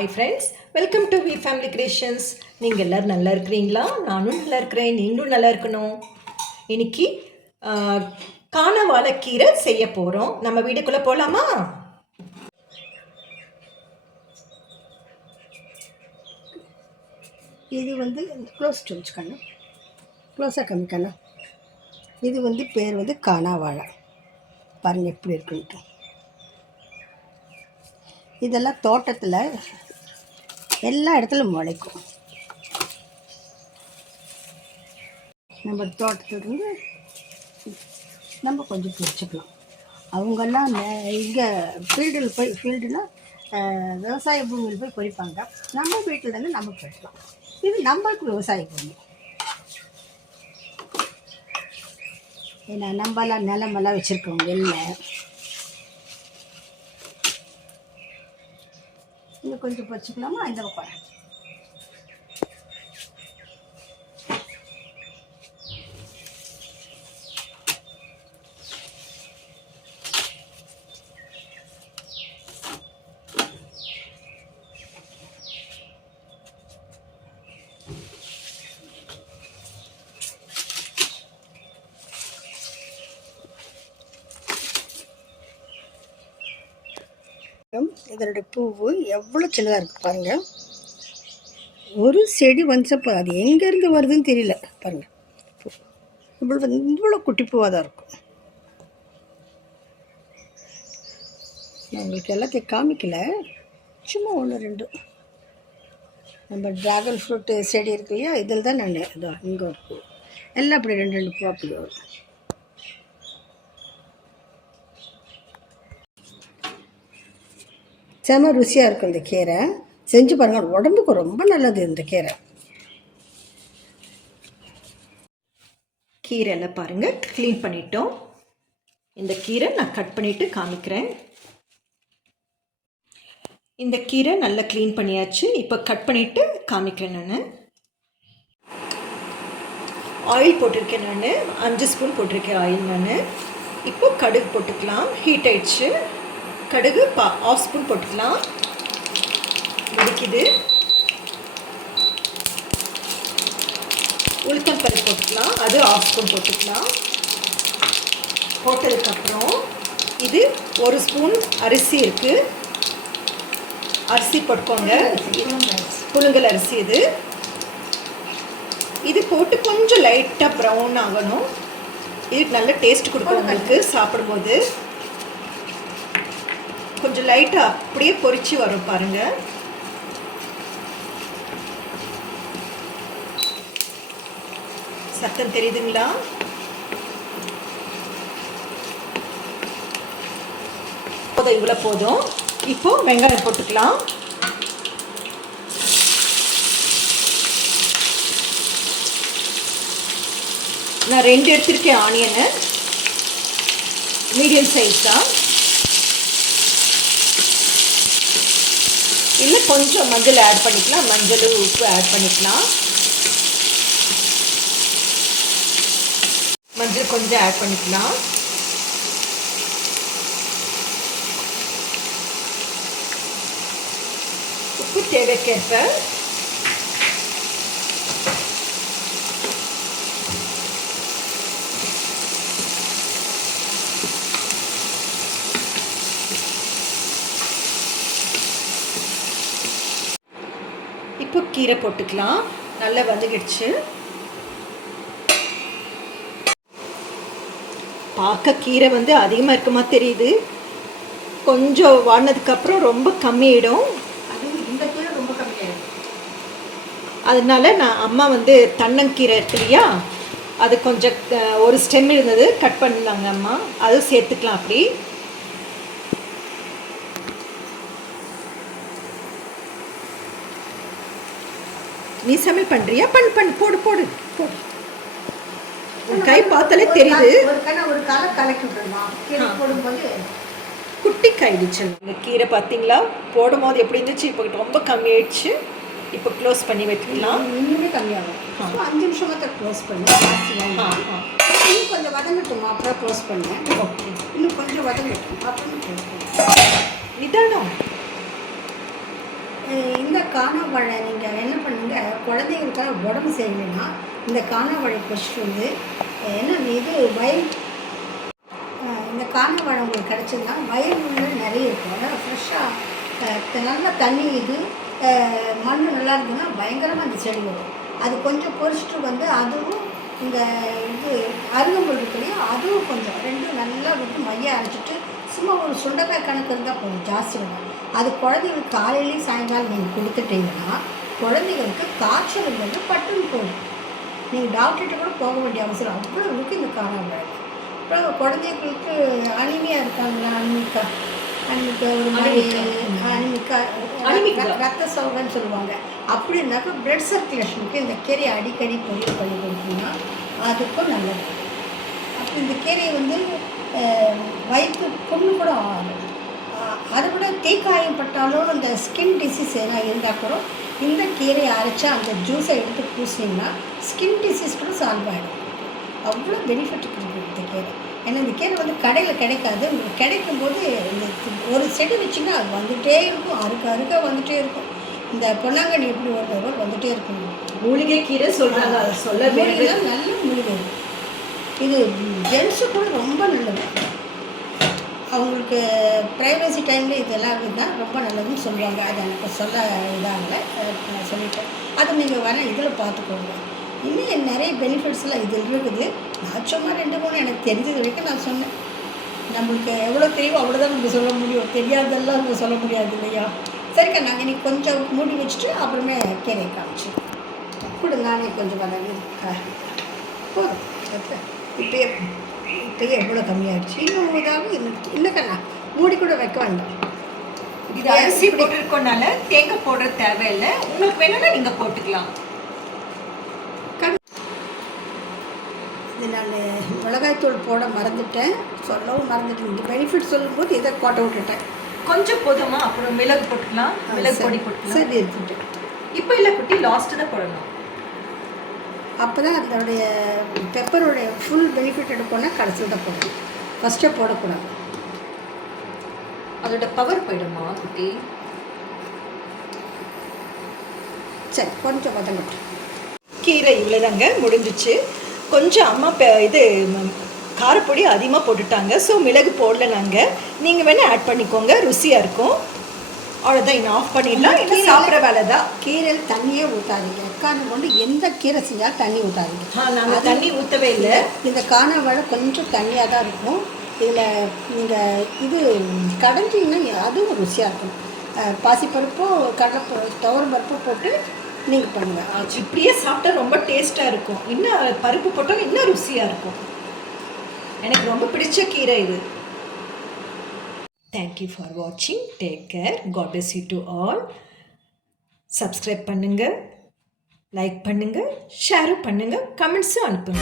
Hi friends, welcome to V family creations. நீங்கள் எல்லோரும் நல்லா இருக்கிறீங்களா? நானும் நல்லா இருக்கிறேன், நீங்களும் நல்லா இருக்கணும். இன்னைக்கு காண வாழைக்கீரை செய்ய போகிறோம். நம்ம வீட்டுக்குள்ளே போகலாமா? இது வந்து க்ளோஸ் டு வச்சுக்கணும், க்ளோஸாக கம்மிக்கணும். இது வந்து பேர் வந்து காணா வாழை. பாருங்கள் எப்படி இருக்குன்ட்டு. இதெல்லாம் தோட்டத்தில் எல்லா இடத்துலையும் முளைக்கும். நம்ம தோட்டத்துலேருந்து நம்ம கொஞ்சம் பிடிச்சிக்கலாம். அவங்கெல்லாம் இங்கே ஃபீல்டுனா விவசாய பூமியில் போய் பொறிப்பாங்க. நம்ம வீட்டிலேருந்து நம்ம போய்க்கலாம். இது நம்மளுக்கு விவசாய பூமி. ஏன்னா நம்மளாம் நிலமெல்லாம் வச்சுருக்கோங்க. இல்லை இன்னும் கொஞ்சம் பறிச்சுக்கலாமா? இந்த பக்கம் இதனுடைய பூவு எவ்வளோ சின்னதாக இருக்குது பாருங்கள். ஒரு செடி வந்துச்சப்போ அது எங்கேருந்து வருதுன்னு தெரியல. பாருங்கள், இவ்வளோ குட்டி பூவாக தான் இருக்கும். நான் உங்களுக்கு எல்லாத்தையும் காமிக்கல, சும்மா ஒன்று ரெண்டு. நம்ம ட்ராகன் ஃப்ரூட்டு செடி இருக்கு இல்லையா, இதில் தான் நான் இதோ இங்கே ஒரு பூ எல்லாம் அப்படி ரெண்டு ரெண்டு பூ அப்படி வரும். செம ருசியாக இருக்கும் இந்த கீரை. செஞ்சு பாருங்கள், உடம்புக்கு ரொம்ப நல்லது இந்த கீரை. கீரையில் பாருங்கள், க்ளீன் பண்ணிட்டோம். இந்த கீரை நான் கட் பண்ணிவிட்டு காமிக்கிறேன். இந்த கீரை நல்லா க்ளீன் பண்ணியாச்சு. இப்போ கட் பண்ணிவிட்டு காமிக்கிறேன். நான் ஆயில் போட்டிருக்கேன். நான் 5 ஸ்பூன் போட்டிருக்கேன் ஆயில். நான் இப்போ கடுகு போட்டுக்கலாம். ஹீட் ஆயிடுச்சு. கடுகு 1/2 ஸ்பூன் போட்டுக்கலாம். முடிக்குது. உளுத்தம் பருப்பு போட்டுக்கலாம், அது 1/2 ஸ்பூன் போட்டுக்கலாம். போட்டதுக்கப்புறம் இது 1 ஸ்பூன் அரிசி இருக்குது, அரிசி போட்டுக்கோங்க. புழுங்கல் அரிசி இது போட்டு கொஞ்சம் லைட்டாக ப்ரௌன் ஆகணும். இது நல்ல டேஸ்ட் கொடுக்கும் உங்களுக்கு சாப்பிடும்போது. கொஞ்சம் லைட்டாக அப்படியே பொரிச்சு வரும் பாருங்கள். சத்தம் தெரியுதுங்களா? போதும், இவ்வளோ போதும். இப்போ வெங்காயம் போட்டுக்கலாம். நான் 2 எடுத்திருக்கேன் ஆனியனை, மீடியம் சைஸ் தான். இல்லை கொஞ்சம் மஞ்சள் ஆட் பண்ணிக்கலாம், மஞ்சள் உப்பு ஆட் பண்ணிக்கலாம். மஞ்சள் கொஞ்சம் ஆட் பண்ணிக்கலாம். உப்பு தேவைக்கேற்ப. இப்போ கீரை போட்டுக்கலாம். நல்லா வந்துடுச்சு. பார்க்க கீரை வந்து அதிகமாக இருக்குமா தெரியுது. கொஞ்சம் வாடினதுக்கப்புறம் ரொம்ப கம்மியாயிடும். அது இந்த கீரை ரொம்ப கம்மியாயிடும். அதனால நான் அம்மா வந்து தன்னங்கீரை இருக்கு இல்லையா, அது கொஞ்சம் ஒரு ஸ்டெம் இருந்தது, கட் பண்ணாங்க அம்மா. அதுவும் சேர்த்துக்கலாம். அப்படி நீ சமையல் பண்ணுறியா? பண்ணு போடு போடு போடு. உன் கை பார்த்தாலே தெரியுது. ஒரு காலை கலக்கி விட்டுடலாம். கீரை போடும்போது குட்டி கை வச்சு. இந்த கீரை பார்த்தீங்களா போடும் போது எப்படி இருந்துச்சு? இப்போ ரொம்ப கம்மியாயிடுச்சு. இப்போ க்ளோஸ் பண்ணி வைக்கலாம். இன்னுமே கம்மியாகும். 5 நிமிஷமாக தான் க்ளோஸ் பண்ணேன். இன்னும் கொஞ்சம் வதங்கட்டும், அப்புறம் க்ளோஸ் பண்ணேன். ஓகே, இன்னும் கொஞ்சம் வதங்கட்டும், அப்புறம் க்ளோஸ் பண்ணேன். நிதானம். இந்த காணாவாழை நீங்கள் என்ன பண்ணுங்க, குழந்தைங்களுக்காக உடம்பு சரியில்லைன்னா இந்த காணாவாழை பறிச்சுட்டு வந்து என்ன இது இந்த காணாவாழை உங்களுக்கு கிடச்சதுன்னா வயல்ல நிறைய இருக்கும். அதனால் ஃப்ரெஷ்ஷாக நல்லா தண்ணி மண் நல்லா இருந்ததுன்னா பயங்கரமாக அந்த செடி வரும். அது கொஞ்சம் பொறிச்சிட்டு வந்து அதுவும் இந்த அருகம்புல் இருக்கு இல்லையா, அதுவும் கொஞ்சம் ரெண்டும் நல்லா விட்டு மையம் அரைச்சிட்டு சும்மா ஒரு சுண்டைக்காய் கணக்கு இருந்தால் போதும், ஜாஸ்தி வேணும். அது குழந்தைங்களுக்கு காலையிலையும் சாயங்காலம் நீங்கள் கொடுத்துட்டீங்கன்னா குழந்தைங்களுக்கு காய்ச்சல் பட்டுன்னு போகும். நீங்கள் டாக்டர்கிட்ட கூட போக வேண்டிய அவசரம் அவ்வளோ இருக்கு இந்த காணாவாழை. அப்புறம் குழந்தைங்களுக்கு அனிமியாக இருக்காங்களா, அனிமிக்கா ஒரு மாதிரி அனிமிக்கா ரத்த சோகைன்னு சொல்லுவாங்க. அப்படின்னாக்கா பிளட் சர்க்குலேஷனுக்கு இந்த கீரையை அடிக்கடி பொரியல் பண்ணி கொடுத்தீங்கன்னா அதுக்கும் நல்லது. அப்போ இந்த கீரையை வயிற்று புண்ணு கூட ஆகும். அதை விட தீக்காயம் பட்டாலும் இந்த ஸ்கின் டிசீஸ் எல்லாம் இருந்தால் கூட இந்த கீரையை அரைச்சா அந்த ஜூஸை எடுத்து பூசிங்கன்னா ஸ்கின் டிசீஸ் கூட சால்வ் ஆகிடும். அவ்வளோ பெனிஃபிட் இருக்குது இந்த கீரை. ஏன்னா இந்த கீரை கடையில் கிடைக்காது. உங்களுக்கு கிடைக்கும் போது இந்த ஒரு செடி வச்சிங்கன்னா அது வந்துகிட்டே இருக்கும், அறுக்க வந்துகிட்டே இருக்கும். இந்த பொன்னாங்கண்ணி எப்படி ஒரு வந்துகிட்டே இருக்கும். மூலிகை கீரை சொல்கிறாங்க, அதை சொல்ல மூலிகைலாம் நல்ல மூலிகை. இது ஜென்ஸு கூட ரொம்ப நல்லது. அவங்களுக்கு ப்ரைவசி டைமில் இதெல்லாம் இருந்தால் ரொம்ப நல்லதுன்னு சொல்லுவாங்க. அது எனக்கு சொல்ல இதாகலை, நான் சொல்லிட்டேன். அது நீங்கள் இதில் பார்த்துக்கோங்க. இன்னும் நிறைய பெனிஃபிட்ஸ்லாம் இதில் இருக்குது. நான் சும்மா 2-3 எனக்கு தெரிஞ்சது வரைக்கும் நான் சொன்னேன். நம்மளுக்கு எவ்வளோ தெரியும் அவ்வளோதான் நம்ம சொல்ல முடியும், தெரியாதெல்லாம் நம்ம சொல்ல முடியாது இல்லையா. சரிக்கா, நாங்கள் இன்னைக்கு கொஞ்சம் மூடி வச்சுட்டு அப்புறமே கீரை காமிச்சு கூட நானே கொஞ்சம் போதும். இப்போயே எவ்வளோ கம்மியாகிடுச்சு. இன்னும் இதாகவும் இல்லைக்கண்ணா, மூடி கூட வைக்க வேண்டாம். இது அரிசி போட்டிருக்கோனால தேங்காய் போடுற தேவையில்லை. உங்களுக்கு வேணும்னா நீங்கள் போட்டுக்கலாம். இது நான் மிளகாய்த்தூள் போட மறந்துட்டேன், சொல்லவும் மறந்துட்டேன். இந்த பெனிஃபிட் சொல்லும்போது இதை போட்ட விட்டுட்டேன். கொஞ்சம் போதுமா, அப்புறம் மிளகு போட்டுக்கலாம், மிளகு பொடி போட்டுக்கலாம். சரி, எடுத்துட்டேன். இப்போ இல்லை குட்டி, லாஸ்ட்டு தான் போடணும். அப்போ தான் அதோடைய பெப்பருடைய ஃபுல் பெனிஃபிட் எடுக்கணும்னா கடைசியில் தான் போடணும், ஃபஸ்ட்டே போடக்கூடாது. அதோட பவர் போயிடுமா குட்டி? சரி, கொஞ்சம் வதங்கட்டும். கீரை இவ்வளோதாங்க, முடிஞ்சிச்சு. கொஞ்சம் அம்மா காரப்பொடி அதிகமாக போட்டுட்டாங்க, ஸோ மிளகு போடல நாங்கள். நீங்கள் வேணால் ஆட் பண்ணிக்கோங்க, ருசியாக இருக்கும். அவ்வளோதான், இன்னும் ஆஃப் பண்ணிடலாம். இன்னும் சாப்பிட்ற வேலை தான். கீரையில் தண்ணியே ஊற்றாதீங்க. காரணம் கொண்டு எந்த கீரை செஞ்சாலும் தண்ணி ஊற்றாதீங்க. நாங்கள் தண்ணி ஊற்றவே இல்லை. இந்த காணாவாழை கொஞ்சம் தண்ணியாக தான் இருக்கும். இதில் நீங்கள் கடைஞ்சிங்கன்னா அதுவும் ருசியாக இருக்கும். பாசிப்பருப்போ துவரம் பருப்போ போட்டு நீங்கள் பண்ணுங்கள். இப்படியே சாப்பிட்டா ரொம்ப டேஸ்ட்டாக இருக்கும். இன்னும் பருப்பு போட்டால் இன்னும் ருசியாக இருக்கும். எனக்கு ரொம்ப பிடிச்ச கீரை இது. தேங்க்யூ ஃபார் வாட்சிங். Take care. God bless you to all. Subscribe பண்ணுங்கள், லைக் பண்ணுங்கள், ஷேரும் பண்ணுங்கள், கமெண்ட்ஸும் அனுப்புங்க.